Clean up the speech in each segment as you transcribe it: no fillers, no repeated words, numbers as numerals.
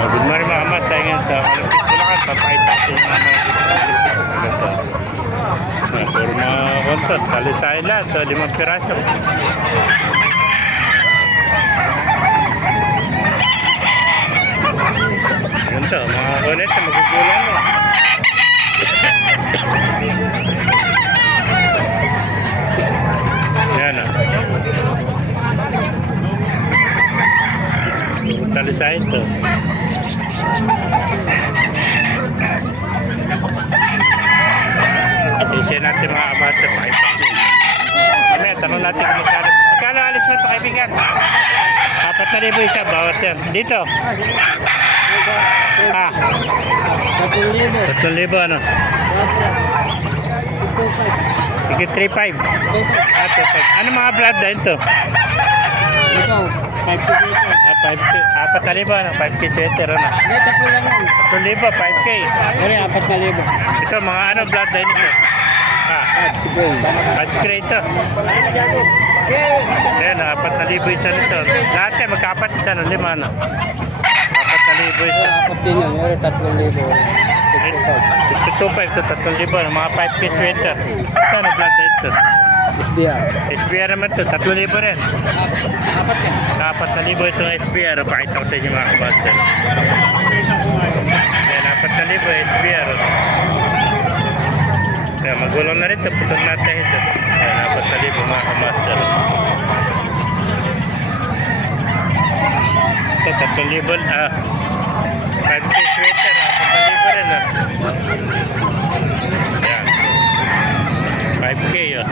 Good morning mga kamas, tayo ngayon sa Olympic Bulacan. Papakita natin yung mga ito. Puro mga kontot, talisahin lahat, so 5 piraso. Ganito, mga konet na magugulang mo. Yan o. Talisahin to. Isa natin mga amasa pa ito. Mamaya, tanong natin kung magkano alis mo ito kaibigan? 4,000 isa, bawat yan. Dito? Ah, 3,000 ano? Higit 3,500. Ah, 2,500. Ano mga bloodline to? Ito, 5K sweater. Ah, 5K. 4,000 ano? 5K sweater ano? May 3,000 lang. 3,000, 5K. Ano yung 4,000? Ito, mga ano bloodline ito? Ah, Patch Gray ito. Ayan, 4,000 isa nito. Lahat yan, magkapat ito, 5 ano? 4,000 isa. Apat din yan, may 3,000. 2,500 to 3,000, mga 5K sweater. Ito, ano bloodline ito? SBR. SBR naman ito, 3,000 rin. Apat yan. 4,000 itong SBR. Pakita ko sa inyo mga kabaster. Ayan, 4,000 SBR. Ayan, magulong na rin ito. Putol natin ito. Ayan, 4,000 mga kabaster. Ito, 3,000. 5K sweater. 4,000 rin. Ayan. 5K oh.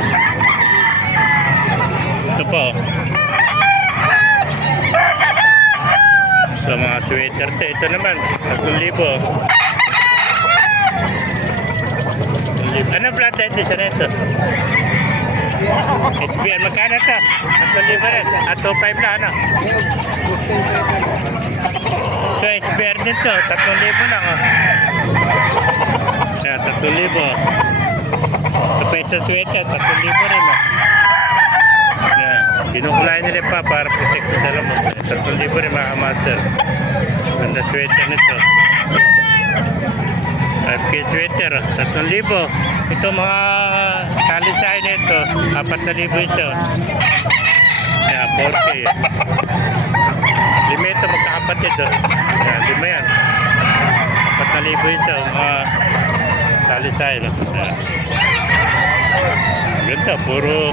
Ito po. So mga sweater to. Ito naman 3,000. Ano blood type isa na ito? SBR magkano ito? 3,000 rin. At 2,500 na ano? So SBR dito 3,000 lang oh. Kaya 3,000. Ito pa isa sweater 3,000 rin oh. Yan. Kinukulay nila pa para protect sa lamok. 3,000 rin mga master. Ganda sweater nito. 5K sweater, 3,000. Ito mga talisahin nito, 4,000 isa. Yan, 4K. 5 ito magkakapatid. Yan, 5 yan. 4,000 isa, mga talisahin. Yan. Ganda, puro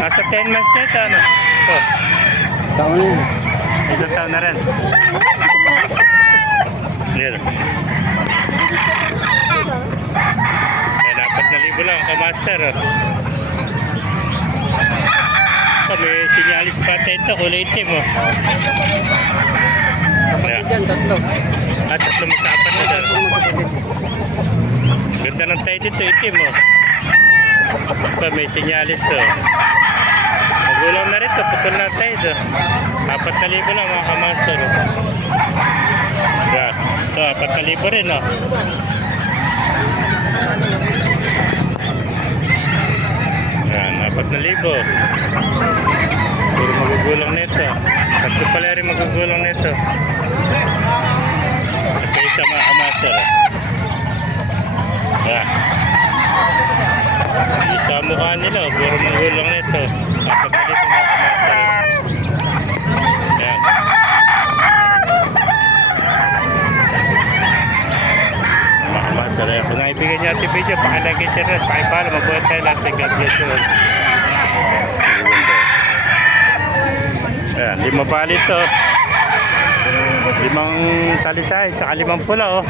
nasa 10 months na ito, ano? Ito. Taon na yun. Isang taon na rin. Yan. Yan, 4,000 lang, kamaster. May sinyalis pata ito, kulay itim, oh. Yan. Diyan, 3. At 3 magkapat na doon. Ganda ng tayo dito, itim, oh. May sinyalis to. Magulang na rin to, putol na tayo to. 4,000 lang mga kamaster. Yan. Ito, 4,000 rin, oh. Yan, 4,000. Puro magugulang nito. Tatlo pala rin magugulang nito. Ito isa mga kamaster. Yan. Isa mukha nila, puro magulang nito. 4,000 mga kamaster. Yan. Mga kamaster. Kung naibigyan niyo ating video, pakilike and share na. Pakipala, mabuhay tayo lahat. God bless you. Ayan, 5 palit to. 5 talisay, tsaka 5 pula oh.